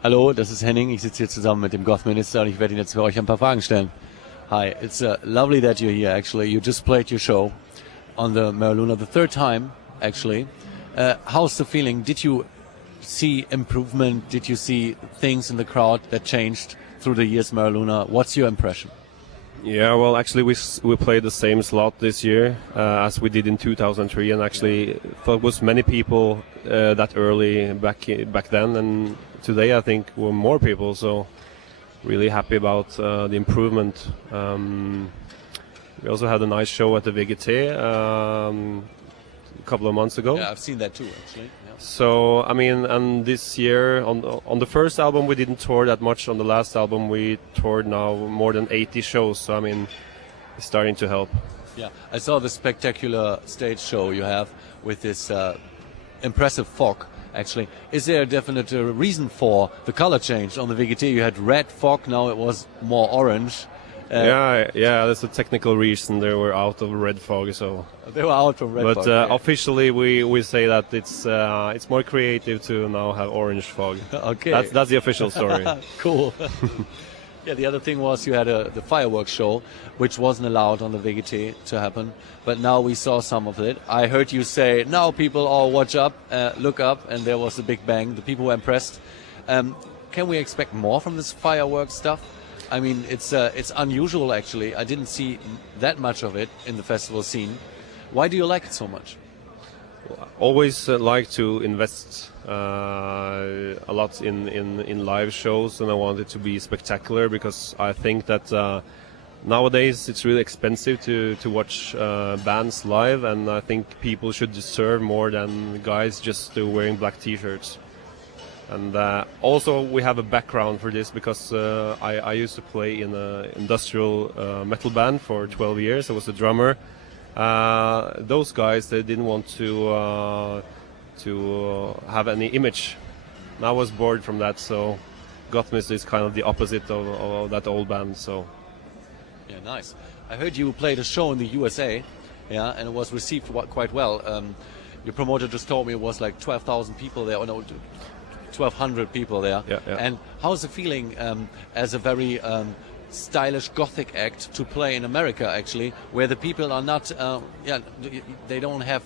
Hallo, das ist Henning. Ich sitze hier zusammen mit dem GOTHMINISTER und ich werde Ihnen jetzt für euch ein paar Fragen stellen. Hi, it's lovely that you're here, actually. You just played your show on the Maraluna the third time, actually. How's the feeling? Did you see improvement? Did you see things in the crowd that changed through the years, Maraluna? What's your impression? Yeah, well, actually, we played the same slot this year as we did in 2003, and actually, there was many people that early back then, and today I think were more people. So, really happy about the improvement. We also had a nice show at the VGT a couple of months ago. Yeah, I've seen that too, actually. Yeah. So, I mean, and this year on the first album we didn't tour that much. On the last album we toured now more than 80 shows. So, I mean, it's starting to help. Yeah, I saw the spectacular stage show you have with this impressive fog. Actually, is there a definite reason for the color change? On the VGT you had red fog, now it was more orange. Yeah, that's a technical reason. They were out of red fog, so they were out from red fog. But officially, we say that it's more creative to now have orange fog. Okay, that's the official story. Cool. Yeah, the other thing was you had the fireworks show, which wasn't allowed on the VGT to happen, but now we saw some of it. I heard you say, now people all watch up, look up, and there was a big bang. The people were impressed. Can we expect more from this fireworks stuff? I mean, it's unusual, actually. I didn't see that much of it in the festival scene. Why do you like it so much? Always like to invest a lot in live shows, and I want it to be spectacular because I think that nowadays it's really expensive to watch bands live, and I think people should deserve more than guys just wearing black t-shirts. And also we have a background for this because I used to play in an industrial metal band for 12 years. I was a drummer. Those guys, they didn't want to have any image. And I was bored from that, so GOTHMINISTER is kind of the opposite of that old band. So yeah, nice. I heard you played a show in the USA, yeah, and it was received quite well. Your promoter just told me it was like 12,000 people there. Or no, 1,200 people there. Yeah. And how's the feeling as a very stylish gothic act to play in America, actually, where the people are not, they don't have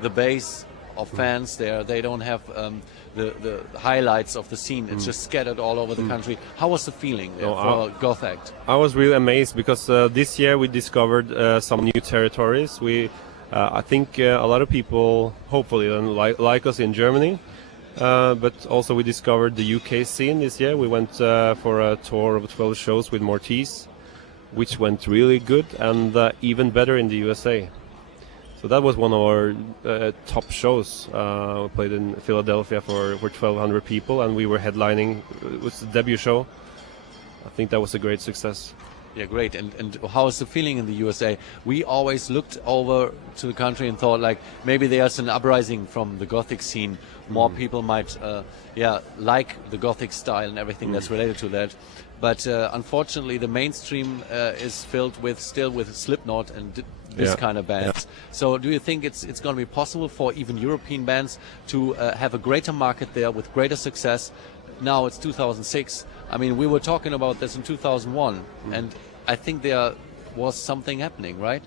the base of fans there, they don't have the highlights of the scene, it's just scattered all over the country. How was the feeling for a goth act? I was really amazed because this year we discovered some new territories. I think a lot of people, hopefully, like us in Germany. But also we discovered the UK scene this year. We went for a tour of 12 shows with Mortis, which went really good, and even better in the USA. So that was one of our top shows. We played in Philadelphia for 1,200 people, and we were headlining. It was the debut show. I think that was a great success. Yeah, great. And how is the feeling in the USA? We always looked over to the country and thought, like, maybe there's an uprising from the Gothic scene. More people might, like the Gothic style and everything that's related to that. But unfortunately, the mainstream is filled with Slipknot and this kind of bands. Yeah. So do you think it's going to be possible for even European bands to have a greater market there with greater success? Now it's 2006. I mean, we were talking about this in 2001, and I think there was something happening, right?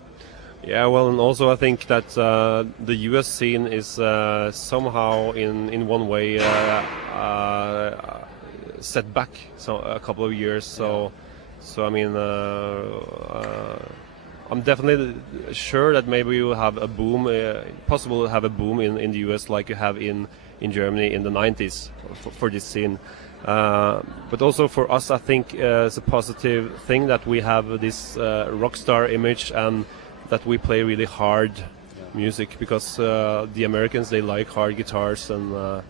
Yeah, well, and also I think that the US scene is somehow in one way set back a couple of years. So I mean, I'm definitely sure that maybe you will have a boom, possible to have a boom in the US like you have in Germany in the 90s for this scene. But also for us, I think it's a positive thing that we have this rock star image and that we play really hard music because the Americans, they like hard guitars. And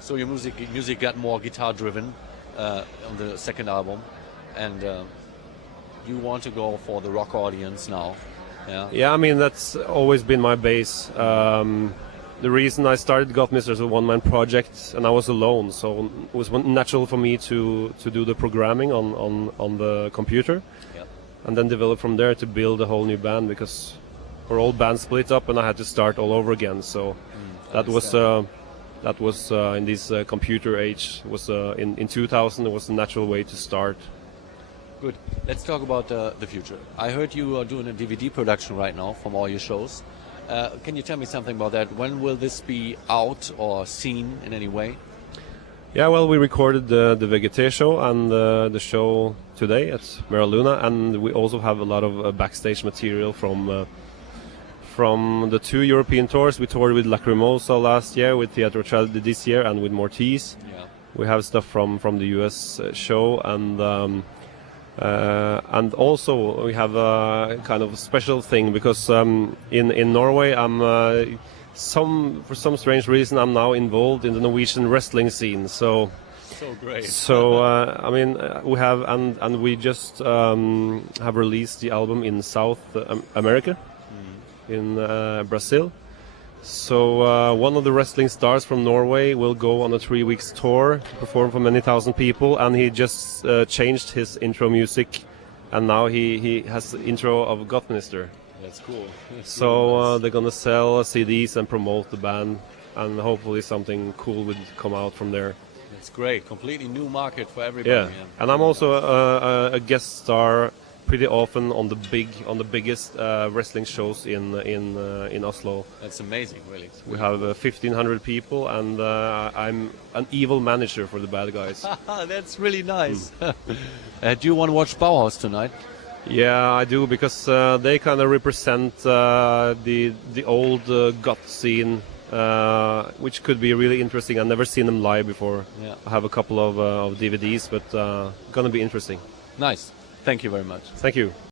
so your music got more guitar driven on the second album, and you want to go for the rock audience now. Yeah, I mean, that's always been my base. The reason I started GOTHMINISTER as a one-man project, and I was alone, so it was natural for me to do the programming on the computer, and then develop from there to build a whole new band, because our old band split up and I had to start all over again. So that that was in this computer age. Was in 2000. It was a natural way to start. Good. Let's talk about the future. I heard you are doing a DVD production right now from all your shows. Can you tell me something about that? When will this be out or seen in any way? Yeah, well, we recorded the VGT show and the show today at Mera Luna, and we also have a lot of backstage material from the 2 European tours. We toured with Lacrimosa last year, with Theatre of Tragedy this year, and with Mortiz. Yeah. We have stuff from the US show, and also we have a kind of special thing because in Norway for some strange reason I'm now involved in the Norwegian wrestling scene. So great. So I mean we have and we just have released the album in South America, in Brazil. So one of the wrestling stars from Norway will go on a 3 weeks tour to perform for many thousand people, and he just changed his intro music, and now he has the intro of GOTHMINISTER. That's cool. That's so really nice. They're gonna sell CDs and promote the band, and hopefully something cool would come out from there. That's great. Completely new market for everybody. Yeah, and I'm also a guest star pretty often on the biggest wrestling shows in Oslo. That's amazing, really. We have 1,500 people, and I'm an evil manager for the bad guys. That's really nice. Do you want to watch Bauhaus tonight? Yeah, I do, because they kind of represent the old goth scene, which could be really interesting. I've never seen them live before. Yeah. I have a couple of DVDs, but gonna be interesting. Nice. Thank you very much. Thank you.